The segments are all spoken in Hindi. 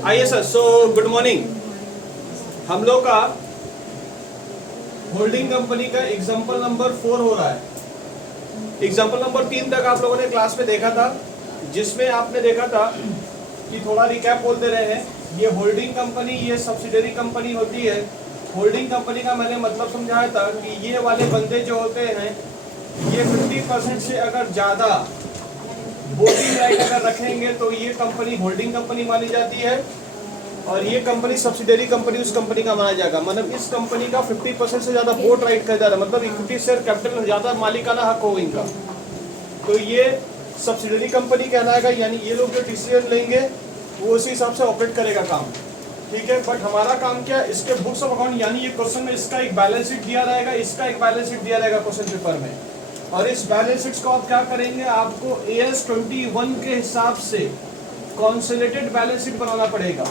आइए सर, सो गुड मॉर्निंग। हम लोग का होल्डिंग कंपनी का एग्जाम्पल नंबर 4 हो रहा है। एग्जाम्पल नंबर 3 तक आप लोगों ने क्लास में देखा था, जिसमें आपने देखा था कि थोड़ा रिकैप बोल दे रहे हैं। ये होल्डिंग कंपनी, ये सब्सिडरी कंपनी होती है। होल्डिंग कंपनी का मैंने मतलब समझाया था कि ये वाले बंदे जो होते हैं, ये 50% से अगर ज़्यादा वोटिंग राइट अगर रखेंगे तो ये कंपनी होल्डिंग कंपनी मानी जाती है, और ये कंपनी सब्सिडरी कंपनी उस कंपनी का माना जाएगा। मतलब इस कंपनी का 50% से ज़्यादा वोट राइट खरीदा है, मतलब इक्विटी शेयर कैपिटल ज़्यादा मालिकाना हक हो इनका, तो ये सब्सिडरी कंपनी कहलाएगा। यानी ये लोग जो डिसीजन लेंगे वो उसी हिसाब से ऑपरेट करेगा काम, ठीक है। बट हमारा काम क्या, इसके बुक्स ऑफ अकाउंट, यानी ये क्वेश्चन में इसका एक बैलेंस शीट दिया रहेगा, इसका एक बैलेंस शीट दिया रहेगा क्वेश्चन पेपर में, और इस बैलेंस शीट को आप क्या करेंगे, आपको AS 21 के हिसाब से कॉन्सोलिडेटेड बैलेंस शीट बनाना पड़ेगा।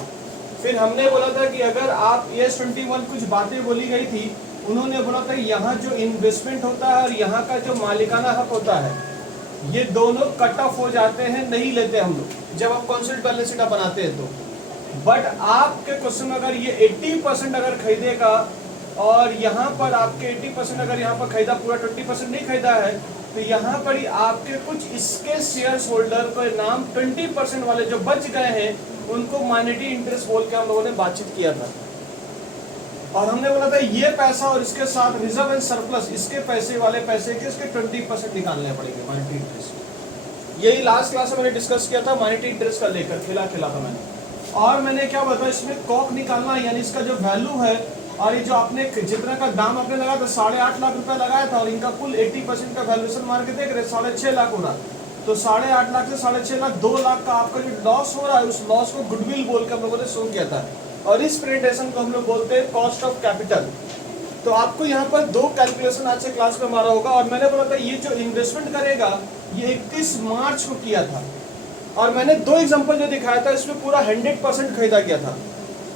फिर हमने बोला था कि अगर आप AS 21 कुछ बातें बोली गई थी, उन्होंने बोला था यहाँ जो इन्वेस्टमेंट होता है और यहाँ का जो मालिकाना हक होता है, ये दोनों कट ऑफ हो जाते हैं, नहीं लेते हम लोग जब आप कॉन्सोलिडेटेड बैलेंस शीट बनाते हैं तो। बट आपके क्वेश्चन में अगर ये 80% अगर खरीदेगा और यहाँ पर आपके 80% अगर यहाँ पर खरीदा, पूरा 20% नहीं खरीदा है, तो यहाँ पर ही आपके कुछ इसके शेयर होल्डर के नाम 20% वाले जो बच गए हैं उनको माइनॉरिटी इंटरेस्ट बोल के हम लोगों ने बातचीत किया था। और हमने बोला था ये पैसा और इसके साथ रिजर्व एंड सरप्लस, इसके पैसे वाले पैसे के इसके 20% निकालने पड़ेंगे माइनॉरिटी इंटरेस्ट। यही लास्ट क्लास में मैंने डिस्कस किया था, माइनॉरिटी इंटरेस्ट का लेकर खेला था मैंने। और मैंने क्या बताया, इसमें कॉक निकालना, यानी इसका जो वैल्यू है, और ये जो आपने जितना का दाम आपने लगाया था 8.5 लाख रुपए लगाया था, और इनका कुल 80% का वैल्यूएशन मार के देख रहे 6.5 लाख हो रहा, तो 8.5 लाख से 6.5 लाख, 2 लाख का आपका जो लॉस हो रहा है, उस लॉस को गुडविल बोल के हम लोगों ने शो किया था, और इस प्रेजेंटेशन को हम लोग बोलते हैं कॉस्ट ऑफ कैपिटल। तो आपको यहाँ पर 2 कैलकुलेशन आज से क्लास में हमारा होगा। और मैंने बोला था ये जो इन्वेस्टमेंट करेगा ये 31 मार्च को किया था, और मैंने 2 एग्जांपल जो दिखाया था इसमें पूरा 100% खरीदा गया था,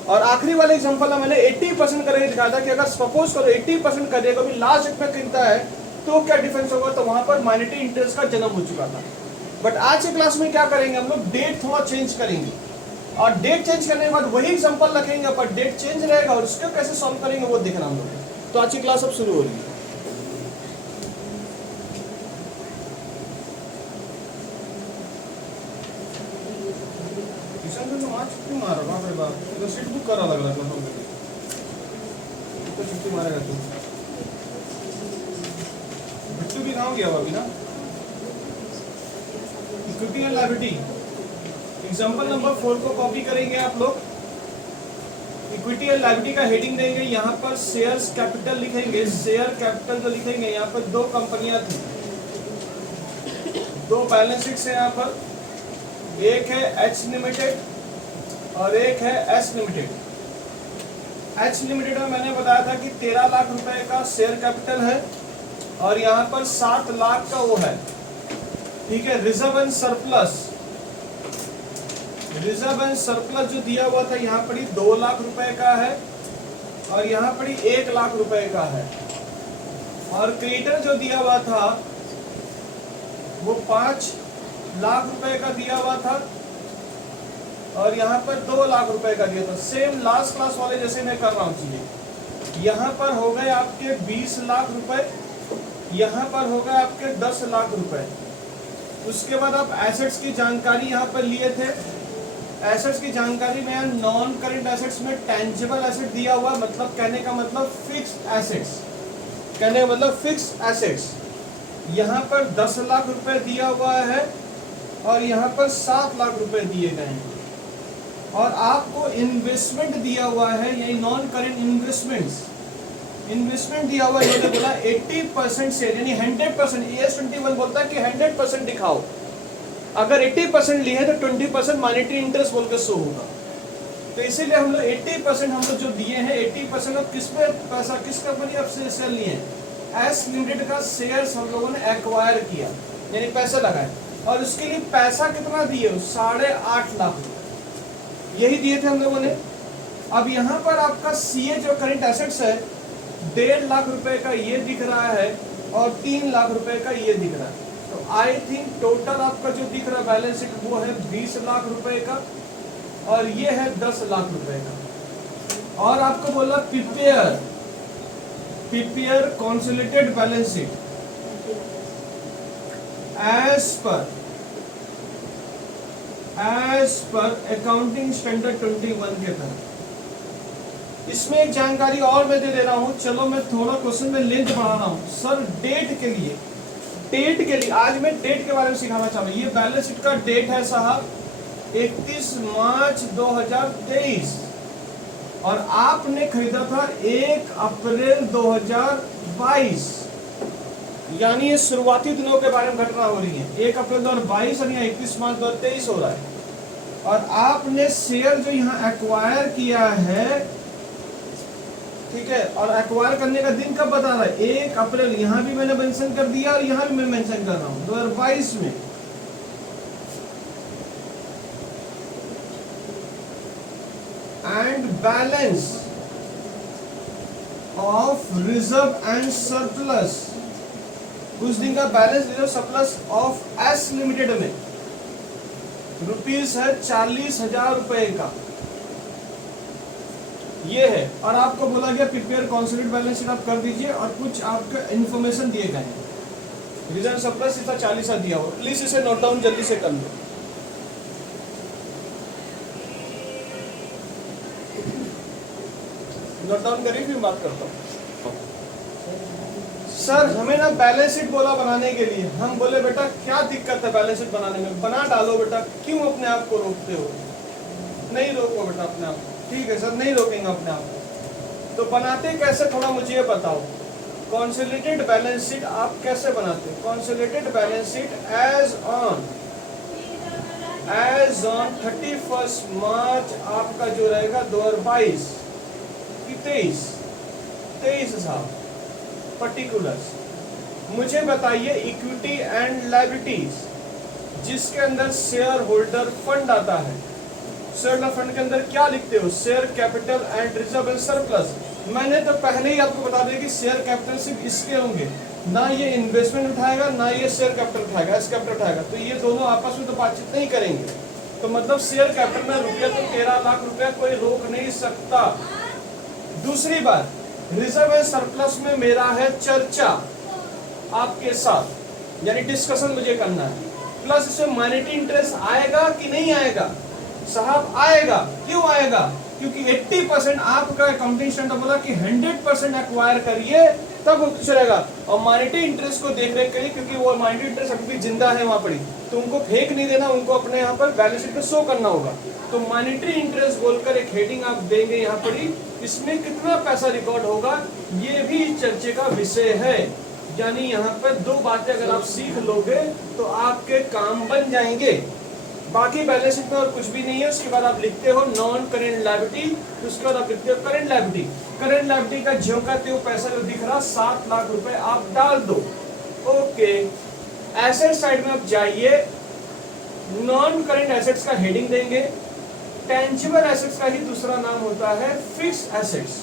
और आखिरी वाले एग्जांपल में मैंने 80% करके दिखाया था कि अगर सपोज करो 80% करिएगा, अभी लास्ट डेट में खरीदता है तो क्या डिफरेंस होगा, तो वहां पर माइनॉरिटी इंटरेस्ट का जन्म हो चुका था। बट आज के क्लास में क्या करेंगे, हम लोग डेट थोड़ा चेंज करेंगे, और डेट चेंज करने के बाद वही एग्जांपल रखेंगे, पर डेट चेंज रहेगा और उसको कैसे सॉल्व करेंगे वो देखना हम लोग। तो आज की क्लास अब शुरू हो रही है। छुट्टी मार बाप रे बाप, तो सीट बुक करा लग रहा है, तो छुट्टी मारेगा तू। बिट्टू भी गाँव गया अभी ना। Equity and liability, example number 4 को कॉपी करेंगे आप लोग। इक्विटी एंड लायबिलिटी का हेडिंग देंगे, यहाँ पर शेयर्स कैपिटल लिखेंगे। शेयर कैपिटल जो लिखेंगे, यहाँ पर 2 कंपनियां थी, 2 बैलेंस शीट्स है यहाँ पर, एक है H लिमिटेड और एक है S लिमिटेड। H लिमिटेड में मैंने बताया था कि 13 लाख रुपए का शेयर कैपिटल है, और यहाँ पर 7 लाख का वो है, ठीक है। Reserve and surplus, reserve and surplus जो दिया हुआ था यहाँ पर 2 लाख रुपए का है, और यहाँ पर 1 लाख रुपए का है, और क्रेडिटर जो दिया हुआ था वो 5 लाख रुपए का दिया हुआ था, और यहाँ पर 2 लाख रुपए का दिया था। सेम लास्ट क्लास वाले जैसे मैं कर रहा हूँ चीजें। यहाँ पर हो गए आपके 20 लाख रुपए, यहाँ पर हो गए आपके 10 लाख रुपए। उसके बाद आप एसेट्स की जानकारी यहाँ पर लिए थे। एसेट्स की जानकारी में नॉन करेंट एसेट्स में टेंजिबल एसेट दिया हुआ, मतलब कहने का मतलब फिक्स्ड एसेट्स, कहने का मतलब फिक्स्ड एसेट्स। यहाँ पर 10 लाख रुपए दिया हुआ है, और यहाँ पर 7 लाख रुपए दिए गए हैं, और आपको इन्वेस्टमेंट दिया हुआ है, यही नॉन करेंट इन्वेस्टमेंट्स, इन्वेस्टमेंट दिया हुआ है। इन्होंने बोला 80% से, यानी 100%। AS 21 बोलता है कि 100% दिखाओ, अगर 80% लिए तो 20% माइनॉरिटी इंटरेस्ट बोल के शो होगा। तो इसीलिए हम लोग 80% हम लोग जो दिए हैं, 80% ऑफ किस पे पैसा, किस कंपनी आप शेयर लिए हैं, S लिमिटेड का शेयर्स हम लोगों ने एक्वायर किया, यानी पैसा लगाए, और उसके लिए पैसा कितना दिए, 8.5 लाख, यही दिए थे हम लोगों ने। अब यहाँ पर आपका CA जो करेंट एसेट्स है 1.5 लाख रुपए का ये दिख रहा है, और 3 लाख रुपए का ये दिख रहा है। तो आई थिंक टोटल आपका जो दिख रहा है बैलेंस शीट वो है 20 लाख रुपए का, और ये है 10 लाख रुपए का। और आपको बोला prepare consolidated balance sheet as per accounting standard 21 के तहत। इसमें एक जानकारी और मैं दे दे रहा हूं, चलो मैं थोड़ा क्वेश्चन में लेंथ बढ़ा रहा हूं सर। डेट के लिए आज मैं डेट के बारे में सिखाना चाह रहा हूं। ये बैलेंस शीट का डेट है साहब 31 मार्च 2023 और आपने खरीदा था 1 अप्रैल 2022, यानी ये शुरुआती दिनों के बारे में घटना हो रही है। 1 अप्रैल 2022 और यहाँ 31 मार्च 2023 हो रहा है। और आपने शेयर जो यहाँ एक्वायर किया है, ठीक है, और एक्वायर करने का दिन कब बता रहा है? 1 अप्रैल। यहाँ भी मैंने मेंशन कर दिया और यहाँ भी मैं मेंशन कर रहा हूँ 2022 में। And balance of reserve and surplus, उस दिन का balance reserve surplus of S limited में रुपीस है 40,000 रुपए का, ये है। और आपको बोला गया प्रिपेयर कंसोलिडेटेड बैलेंस शीट आप कर दीजिए और कुछ आपका इन्फॉर्मेशन दिए गए हैं। रिजर्व सरप्लस इतना 40 दिया हो, प्लीज इसे नोट डाउन जल्दी से कर लो। नोट डाउन करिए फिर बात करता हूँ। सर हमें ना बैलेंस शीट बोला बनाने के लिए, हम बोले बेटा क्या दिक्कत है बैलेंस शीट बनाने में, बना डालो बेटा, क्यों अपने आप को रोकते हो? नहीं रोको बेटा अपने आप को। ठीक है सर, नहीं रोकेंगे अपने आप को। तो बनाते कैसे थोड़ा मुझे ये बताओ। कंसोलिडेटेड बैलेंस शीट आप कैसे बनाते हो? Consolidated balance sheet as on 31 March आपका जो रहेगा 2022 की 23 साहब पर्टिकुलर्स। मुझे बताइए इक्विटी एंड लायबिलिटीज जिसके अंदर शेयर होल्डर फंड आता है, शेयर होल्डर फंड के अंदर क्या लिखते हो? Share capital and reserve and surplus. मैंने तो पहले ही आपको बता दिया कि शेयर कैपिटल सिर्फ इसके होंगे, ना ये इन्वेस्टमेंट उठाएगा ना ये शेयर कैपिटल उठाएगा, एस कैपिटल उठाएगा, तो ये दोनों आपस में तो बातचीत नहीं करेंगे। तो मतलब शेयर कैपिटल में रुपया तो 13 लाख रुपया कोई रोक नहीं सकता। दूसरी बात, रिजर्व एंड सरप्लस में मेरा है चर्चा आपके साथ, यानी डिस्कशन मुझे करना है। प्लस इसमें माइनॉरिटी इंटरेस्ट आएगा कि नहीं आएगा? साहब आएगा। क्यों आएगा? क्योंकि 80% आपका अकाउंटिंग स्टैंडर्ड बोला कि 100% एक्वायर करिए तब चलेगा। और माइनॉरिटी इंटरेस्ट को देख रेख करिए, क्योंकि वो माइनॉरिटी इंटरेस्ट अभी भी जिंदा है वहां पड़ी, तो उनको फेंक नहीं देना, उनको अपने यहाँ पर बैलेंस शीट पे शो करना होगा। तो माइनॉरिटी इंटरेस्ट बोलकर एक हेडिंग आप देंगे यहाँ पड़ी, इसमें कितना पैसा रिकॉर्ड होगा ये भी चर्चे का विषय है। यानी यहाँ पर 2 बातें अगर आप सीख लोगे तो आपके काम बन जाएंगे। बाकी बैलेंस शीट में और कुछ भी नहीं है। उसके बाद आप लिखते हो नॉन करेंट लायबिलिटी, उसके बाद आप लिखते हो करेंट लायबिलिटी। करेंट लायबिलिटी का ज्यों का त्यों पैसा जो दिख रहा 7 लाख रुपए आप डाल दो। ओके, एसेट साइड में आप जाइए, नॉन करेंट एसेट्स का हेडिंग देंगे। टेंजिबल एसेट्स का ही दूसरा नाम होता है फिक्स एसेट्स,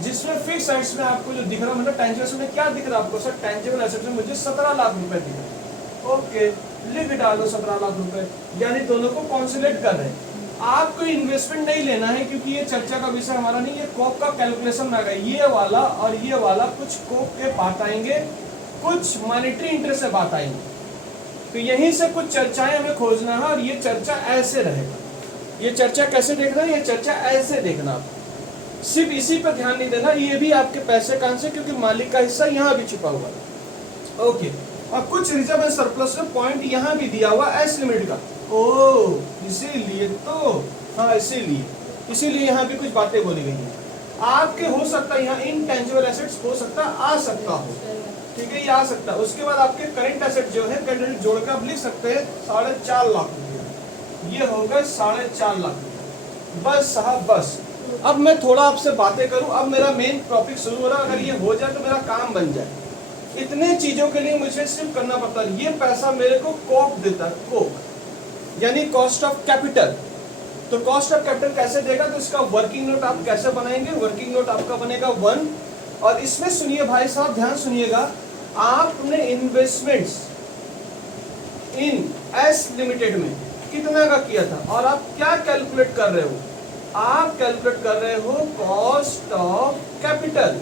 जिसमें फिक्स एसेट्स में आपको जो दिख रहा, मतलब टेंजिबल में क्या दिख रहा आपको? सर टेंजिबल एसेट्स में मुझे 17 लाख रुपए दिख रहा। ओके, लिख डालो 17 लाख रुपए, यानी दोनों को कंसोलिडेट कर रहे हैं। आपको इन्वेस्टमेंट नहीं लेना है क्योंकि ये चर्चा का विषय हमारा नहीं, ये कोक का कैलकुलेशन आ गया। ये वाला और ये वाला कुछ कोक के बात आएंगे, कुछ मॉनेटरी इंटरेस्ट से बात आएंगे। तो यहीं से कुछ चर्चाएं हमें खोजना है और ये चर्चा ऐसे रहेगा। ये चर्चा कैसे देखना है? ये चर्चा ऐसे देखना, सिर्फ इसी पर ध्यान नहीं देना। ये भी आपके पैसे कहां से, क्योंकि मालिक का हिस्सा यहाँ भी छुपा हुआ है। ओके, और कुछ रिजर्व एंड सरप्लस में पॉइंट यहाँ भी दिया हुआ एस लिमिट का। ओ, इसीलिए तो, हाँ इसीलिए यहाँ भी कुछ बातें बोली गई हैं। आपके हो सकता है यहाँ इनटेंजिबल एसेट्स हो सकता है, आ सकता हो, ठीक है, ये आ सकता है। उसके बाद आपके करंट एसेट जो है करंट जोड़ के आप लिख सकते हैं 4.5 लाख रुपये, ये हो गए 4.5 लाख रुपये। बस साहब बस। अब मैं थोड़ा आपसे बातें करूं, अब मेरा मेन टॉपिक शुरू हो रहा है। अगर ये हो जाए तो मेरा काम बन जाए। इतने चीजों के लिए मुझे सिर्फ करना पड़ता है, ये पैसा मेरे को कोक देता है, कोक यानी कॉस्ट ऑफ कैपिटल। तो कॉस्ट ऑफ कैपिटल कैसे देगा? तो इसका वर्किंग नोट आप कैसे बनाएंगे? वर्किंग नोट आपका बनेगा 1। और इसमें सुनिए भाई साहब, ध्यान सुनिएगा, आपने इन्वेस्टमेंट्स इन एस लिमिटेड में कितना का किया था, और आप क्या कैलकुलेट कर रहे हो, आप कैलकुलेट कर रहे हो कॉस्ट ऑफ कैपिटल।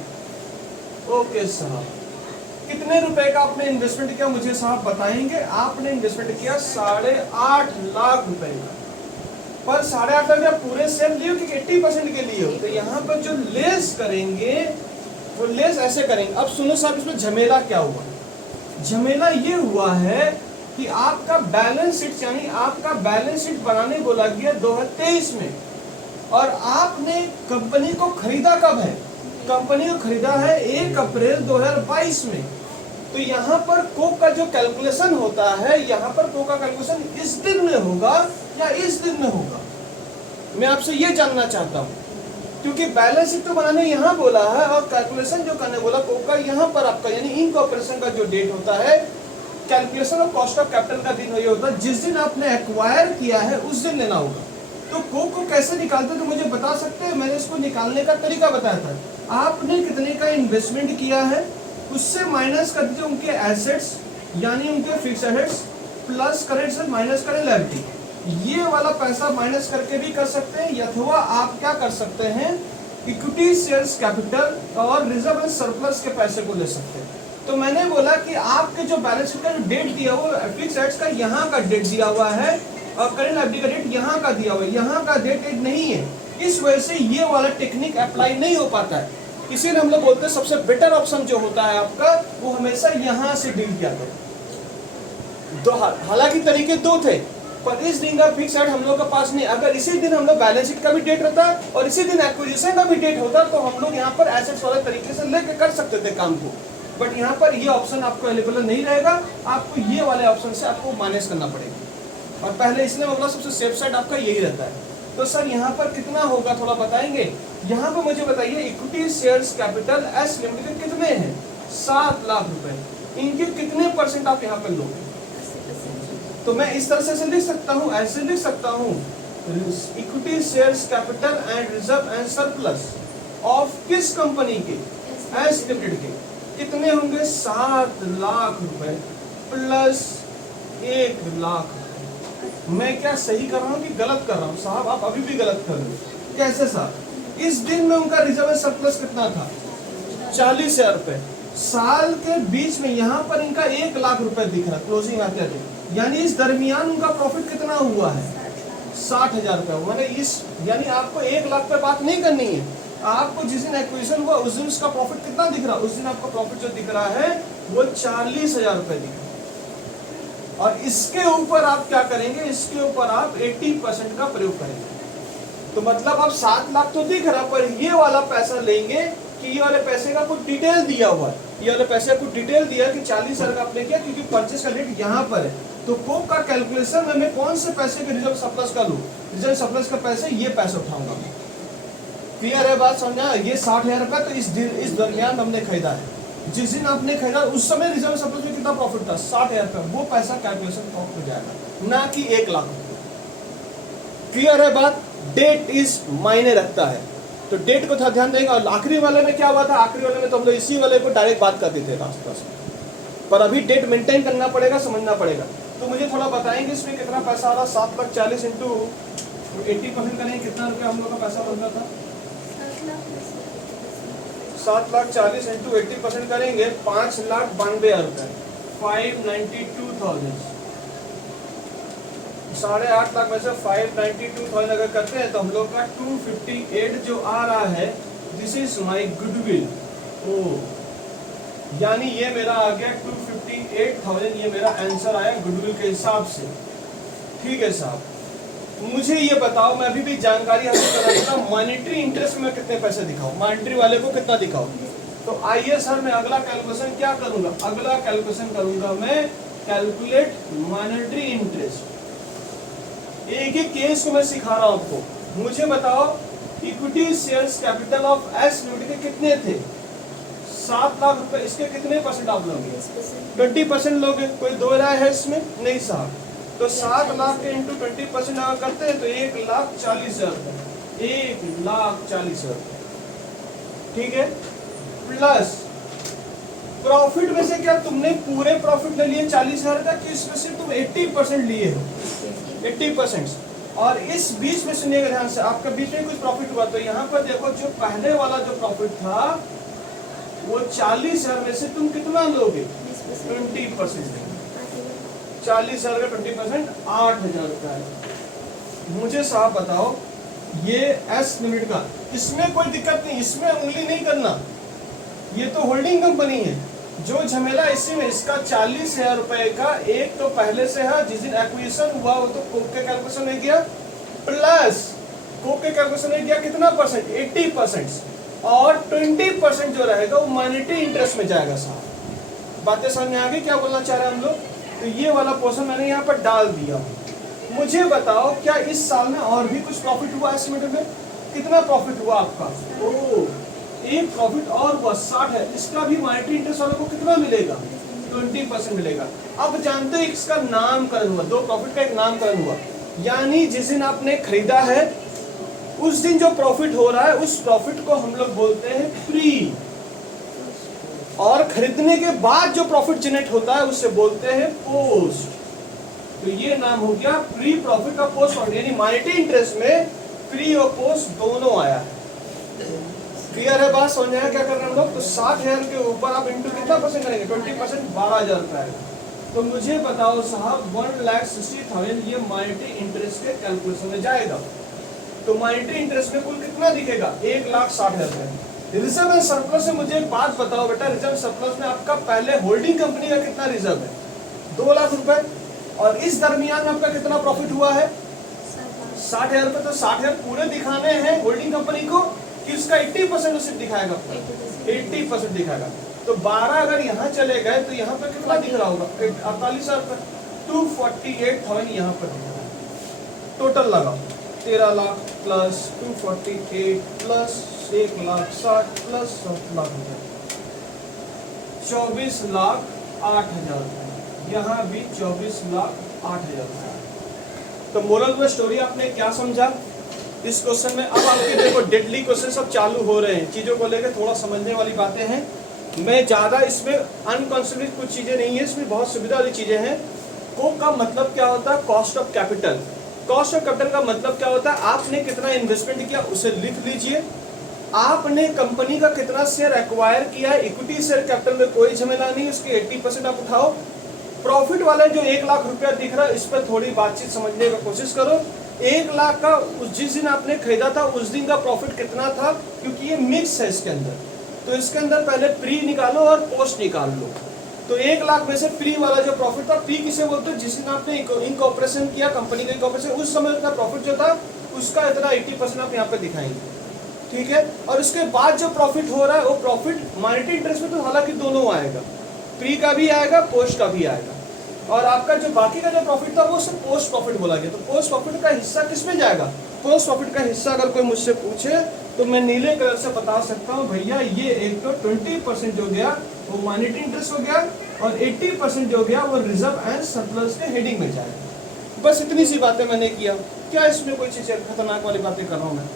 ओके साहब, कितने रुपए का आपने इन्वेस्टमेंट किया मुझे साहब बताएंगे। आपने इन्वेस्टमेंट किया 8.5 लाख रुपए का, पर 8.5 लाख आप पूरे शेयर लिए हो कि 80% के लिए हो? तो यहाँ पर जो लेस करेंगे वो लेस ऐसे करेंगे। अब सुनो साहब, इसमें झमेला क्या हुआ? झमेला ये हुआ है कि आपका बैलेंस शीट, यानी आपका बैलेंस शीट बनाने बोला गया 2023 में, और आपने कंपनी को खरीदा कब है? कंपनी को खरीदा है 1 अप्रैल 2022 में। तो यहाँ पर कोक का जो कैलकुलेशन होता है, यहाँ पर कोक का कैलकुलेशन इस दिन में होगा या इस दिन में होगा, मैं आपसे ये जानना चाहता हूँ, क्योंकि बैलेंस शीट तो बनाने यहाँ बोला है और कैलकुलेशन जो करने बोला कोक का यहाँ पर आपका, यानी इनकॉर्पोरेशन का जो डेट होता है, calculation of cost of capital का दिन वही होता है जिस दिन आपने एक्वायर किया है उस दिन लेना होगा। तो कोक को कैसे निकालते तो मुझे बता सकते हैं? मैंने इसको निकालने का तरीका बताया था। आपने कितने का इन्वेस्टमेंट किया है उससे माइनस कर दीजिए उनके एसेट्स, यानी उनके फिक्स एसेट्स, प्लस करेंट से माइनस करें लायबिलिटी। ये वाला पैसा माइनस करके भी कर सकते हैं, अथवा आप क्या कर सकते हैं, इक्विटी शेयर्स कैपिटल और रिजर्व एंड सरप्लस के पैसे को ले सकते हैं। तो मैंने बोला कि आपके जो बैलेंस शीट का जो डेट दिया वो फिक्स एसेट्स का यहाँ का डेट दिया हुआ है और करेंट लायबिलिटी का डेट यहाँ का दिया हुआ है, यहाँ का डेट नहीं है। इस वजह से ये वाला टेक्निक अप्लाई नहीं हो पाता है। इसीलिए हम लोग बोलते हैं सबसे बेटर ऑप्शन जो होता है आपका, वो हमेशा यहाँ से डील किया करो। दो हालांकि तरीके दो थे, पर इस दिन का फिक्स एड हम लोग के पास नहीं। अगर इसी दिन हम लोग बैलेंस शीट का भी डेट रहता और इसी दिन एक्विजिशन का भी डेट होता तो हम लोग यहाँ पर एसेट्स वाले तरीके से लेके कर सकते थे काम को। बट यहाँ पर ये ऑप्शन आपको अवेलेबल नहीं रहेगा, आपको ये वाले ऑप्शन से आपको माइनस करना पड़ेगा। और पहले इसलिए मैं बोला सबसे सेफ साइड आपका यही रहता है। तो सर यहाँ पर कितना होगा थोड़ा बताएंगे? यहाँ पर मुझे बताइए, equity shares capital S limited कितने हैं? 7 लाख रुपए। इनके कितने परसेंट आप यहाँ पर लोगे? तो मैं इस तरह से लिख सकता हूँ, ऐसे लिख सकता हूँ, equity shares capital and reserve and surplus of किस कंपनी के? एस लिमिटेड के। कितने होंगे? 7 लाख रुपए प्लस 1 लाख। मैं क्या सही कर रहा हूँ कि गलत कर रहा हूँ? साहब आप अभी भी गलत कर रहे हो। कैसे साहब? इस दिन में उनका रिजर्व एंड सरप्लस कितना था? 40,000 रुपए। साल के बीच में यहाँ पर इनका 1 लाख रुपए दिख रहा है क्लोजिंग आते थे, यानी इस दरमियान उनका प्रॉफिट कितना हुआ है? 60,000 रुपए। मैंने इस यानी आपको 1 लाख पे बात नहीं करनी है, आपको जिस दिन एक्विजिशन हुआ उस दिन उसका प्रॉफिट कितना दिख रहा है? उस दिन आपका प्रॉफिट जो दिख रहा है वो 40,000 रुपए दिख रहा है। और इसके ऊपर आप क्या करेंगे? इसके ऊपर आप 80% का प्रयोग करेंगे। तो मतलब आप 7 लाख तो दिख रहा, पर ये वाला पैसा लेंगे कि ये वाले पैसे का कुछ डिटेल दिया हुआ है, ये वाले पैसे का कुछ डिटेल दिया कि 40,000 का आपने किया क्योंकि परचेस का डेट यहाँ पर है। तो कोक का कैलकुलेशन में मैं कौन से पैसे के रिजर्व सरप्लस का लूँ? रिजर्व सरप्लस का पैसे ये पैसे उठाऊंगा। क्लियर है बात? समझा? ये 60,000 रुपया तो इस दरमियान हमने खरीदा है। जिस दिन आपने खरीदा उस समय रिजर्व सरप्लस में कितना प्रॉफिट था? 60,000 रुपया। वो पैसा कैलकुलेशन प्रॉफिट हो जाएगा, ना कि 1 लाख। क्लियर है बात? डेट इज मायने रखता है, तो डेट को ध्यान देंगे। और आखिरी वाले में क्या हुआ था? आखिरी वाले में तो हम लोग इसी वाले को डायरेक्ट बात करते थे रास्ता से, पर अभी डेट मेंटेन करना पड़ेगा, समझना पड़ेगा। तो मुझे थोड़ा बताएंगे इसमें कितना पैसा आ रहा? 7,40,000 इंटू 80% करेंगे, कितना रुपया हम लोग का पैसा बन रहा था? 7,40,000 इंटू 80% करेंगे 5,92,000 रुपए, 592,000। 8.5 लाख में से 592,000 अगर करते हैं तो हम लोग का 258 जो आ रहा है, दिस इज माई गुडविल। ओ यानी ये मेरा आ गया 258,000, ये मेरा आंसर आया गुडविल के हिसाब से। ठीक है साहब, मुझे ये बताओ, मैं अभी भी जानकारी हासिल करना चाहता हूँ, मॉनेटरी इंटरेस्ट में कितने पैसे दिखाऊं? मॉनेटरी वाले को कितना दिखाऊं? तो आइए सर, मैं अगला कैलकुलेशन क्या करूंगा? अगला कैलकुलेशन करूंगा मैं कैलकुलेट मॉनेटरी इंटरेस्ट। एक एक केस को मैं सिखा रहा हूं आपको। मुझे बताओ, equity shares capital of S limited के कितने थे? 7 लाख रुपए। इसके कितने परसेंट आप लोगे? 20% लोगे। कोई दो राय है इसमें? नहीं साहब। तो 7 लाख के इंटू 20% अगर करते हैं तो 1,40,000 रुपए, 1,40,000 रुपए। ठीक है, प्लस प्रॉफिट में से क्या तुमने पूरे प्रॉफिट ले लिए 40,000 का, कि इसमें से तुम 80% लिए हो? 80%। और इस बीच में सुनिएगा ध्यान से, आपका बीच में कुछ प्रॉफिट हुआ तो यहाँ पर देखो जो पहले वाला जो प्रॉफिट था वो 40,000 में से तुम कितना लोगे? 20%। 40,000 का 20% 8,000 रुपया है। मुझे साहब बताओ, ये एस लिमिट का, इसमें कोई दिक्कत नहीं, इसमें उंगली नहीं करना, ये तो होल्डिंग कंपनी है। जो झमेला इसी में, इसका 40,000 रुपए का एक तो पहले से है, जिस दिन एक्विजिशन हुआ वो तो कोक के कैलकुलेशन में गया, प्लस कोक के कैलकुलेशन में गया कितना परसेंट? 80%। और 20% जो रहेगा वो माइनॉरिटी इंटरेस्ट में जाएगा साहब। बातें समझ में आ गई क्या बोलना चाह रहे हैं हम लोग? तो ये वाला पोर्शन मैंने यहाँ पर डाल दिया। मुझे बताओ क्या इस साल में और भी कुछ प्रॉफिट हुआ एस्टिमेट में? कितना प्रॉफिट हुआ आपका? एक प्रॉफिट और हुआ 60 है, इसका भी माइनॉरिटी इंटरेस्ट वालों को कितना मिलेगा? 20% मिलेगा। अब जानते हैं इसका नामकरण हुआ, दो प्रॉफिट का एक नामकरण हुआ, यानी जिस दिन आपने खरीदा है उस दिन जो प्रॉफिट हो रहा है उस प्रॉफिट को हम लोग बोलते हैं प्री, और खरीदने के बाद जो प्रॉफिट जनरेट होता है उससे बोलते हैं पोस्ट। तो ये नाम हो गया प्री प्रॉफिट का पोस्ट प्रॉफिट, यानी माइनॉरिटी इंटरेस्ट में प्री और पोस्ट दोनों आया है। क्लियर है बात? समझ आया क्या कर रहे हैं हम लोग? तो 60,000 के ऊपर आप इंटू कितना परसेंट करेंगे? 20%, 12,000 रुपए आएगा। तो मुझे बताओ साहब 1,60,000 ये माइनॉरिटी इंटरेस्ट के कैलकुलेशन में जाएगा। तो माइनॉरिटी इंटरेस्ट में कुल कितना दिखेगा? 1,60,000 रुपए। रिजर्व एंड सरप्लस से मुझे एक बात बताओ बेटा, रिजर्व सरप्लस में आपका पहले होल्डिंग कंपनी का कितना रिजर्व है? 2 लाख रुपए। और इस दरमियान आपका कितना प्रॉफिट हुआ है? 60,000 रुपए। तो 60,000 पूरे दिखाने हैं होल्डिंग कंपनी को कि उसका 80% उसे दिखाएगा? 80% दिखाएगा। तो 12 अगर यहाँ चले गए तो यहाँ पर कितना दिख रहा होगा? 48,000 रुपए। 248,000 यहाँ पर दिख रहा है। टोटल लगाओ 13 lakh plus 248 plus 1,60,000 plus 7 lakh रुपए, 24,08,000 रुपए। यहाँ भी 24,08,000 रुपए। तो मोरल में स्टोरी आपने क्या समझा इस क्वेश्चन में? अब आपके देखो डेडली क्वेश्चन सब चालू हो रहे हैं, चीजों को लेकर थोड़ा समझने वाली बातें हैं। मैं ज्यादा इसमें अनकॉन्सेप्टेड कुछ चीजें नहीं है, इसमें बहुत सुविधा वाली चीजें हैं। कोक का मतलब क्या होता है? Cost of capital. Cost of capital का मतलब क्या होता है? आपने कितना इन्वेस्टमेंट किया उसे लिख लीजिए। आपने कंपनी का कितना शेयर एक्वायर किया है, इक्विटी शेयर कैपिटल में कोई झमेला नहीं, उसके 80% आप उठाओ। प्रॉफिट वाले जो 1 लाख रुपया दिख रहा है इस पर थोड़ी बातचीत समझने की कोशिश करो। 1 लाख का जिस दिन आपने खरीदा था उस दिन का प्रॉफिट कितना था, क्योंकि ये मिक्स है इसके अंदर। तो इसके अंदर पहले प्री निकालो और पोस्ट निकाल लो। तो 1 लाख में से प्री वाला जो प्रॉफिट था, प्री किसे बोलते हैं? जिस दिन आपने इनकॉर्पोरेशन किया, कंपनी का इनकॉर्पोरेशन, उस समय उतना प्रॉफिट जो था उसका इतना 80% आप यहाँ पे दिखाएंगे, ठीक है। और उसके बाद जो प्रॉफिट हो रहा है वो प्रॉफिट माइनॉरिटी इंटरेस्ट में तो हालांकि दोनों आएगा, प्री का भी आएगा पोस्ट का भी आएगा। और आपका जो बाकी का जो प्रॉफिट था वो सिर्फ पोस्ट प्रॉफिट बोला गया। तो पोस्ट प्रॉफिट का हिस्सा किस में जाएगा? पोस्ट प्रॉफिट का हिस्सा अगर कोई मुझसे पूछे तो मैं नीले कलर से बता सकता हूँ, भैया ये एक तो 20% जो गया वो माइनॉरिटी इंटरेस्ट हो गया, और 80% जो गया वो रिजर्व एंड सरप्लस के हेडिंग में जाएगा। बस इतनी सी बातें मैंने किया। क्या इसमें कोई चीज खतरनाक वाली बातें कर रहा हूँ मैं?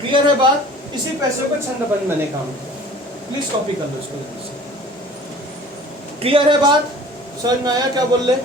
क्लियर है बात? इसी पैसे को छंदबंद मैंने काम किया। प्लीज कॉपी कर लो इसको। क्लियर है बात? समझ में आया क्या बोल रहे?